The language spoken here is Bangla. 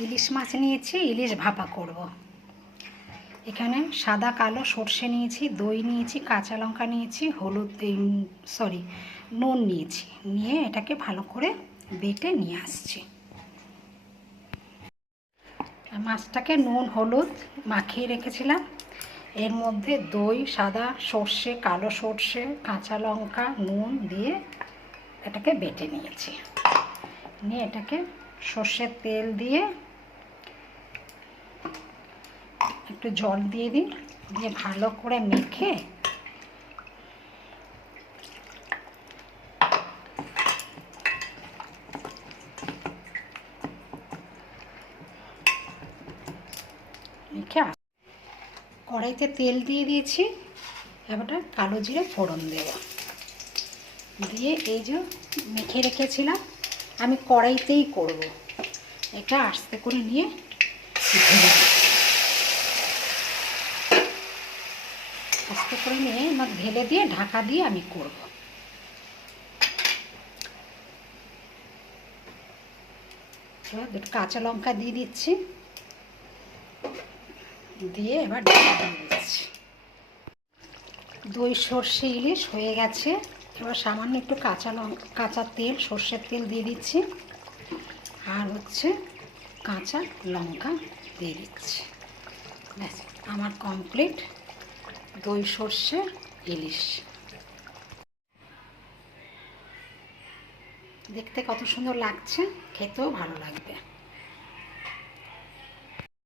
ইলিশ মাছ নিয়েছি, ইলিশ ভাপা করব। এখানে সাদা কালো সর্ষে নিয়েছি, দই নিয়েছি, কাঁচা লঙ্কা নিয়েছি, হলুদ নুন নিয়েছি, নিয়ে এটাকে ভালো করে বেটে নিয়ে আসছি। মাছটাকে নুন হলুদ মাখিয়ে রেখেছিলাম, এর মধ্যে দই, সাদা সর্ষে, কালো সর্ষে, কাঁচা লঙ্কা, নুন দিয়ে এটাকে বেটে নিয়েছি। নিয়ে এটাকে সর্ষের তেল দিয়ে একটু জল দিয়ে দিই, দিয়ে ভালো করে মেখে কড়াইতে তেল দিয়ে দিয়েছি। এবারটা কালো জিরে ফোড়ন দেব, দিয়ে এই যে মেখে রেখেছিলাম, আমি কড়াইতেই করব, এটা আস্তে করে নিয়ে আস্তে করে নিয়ে আমার ঢেলে দিয়ে ঢাকা দিয়ে আমি করব। এবার দুটো কাঁচা লঙ্কা দিয়ে দিচ্ছি, দিয়ে এবার ঢাকা দিয়ে দিচ্ছি। দই সর্ষে ইলিশ হয়ে গেছে। এবার সামান্য একটু কাঁচা তেল, সর্ষের তেল দিয়ে দিচ্ছি, আর হচ্ছে কাঁচা লঙ্কা দিয়ে দিচ্ছি। ব্যাস আমার কমপ্লিট দই সর্ষে ইলিশ। দেখতে কত সুন্দর লাগছে, খেতেও ভালো লাগবে।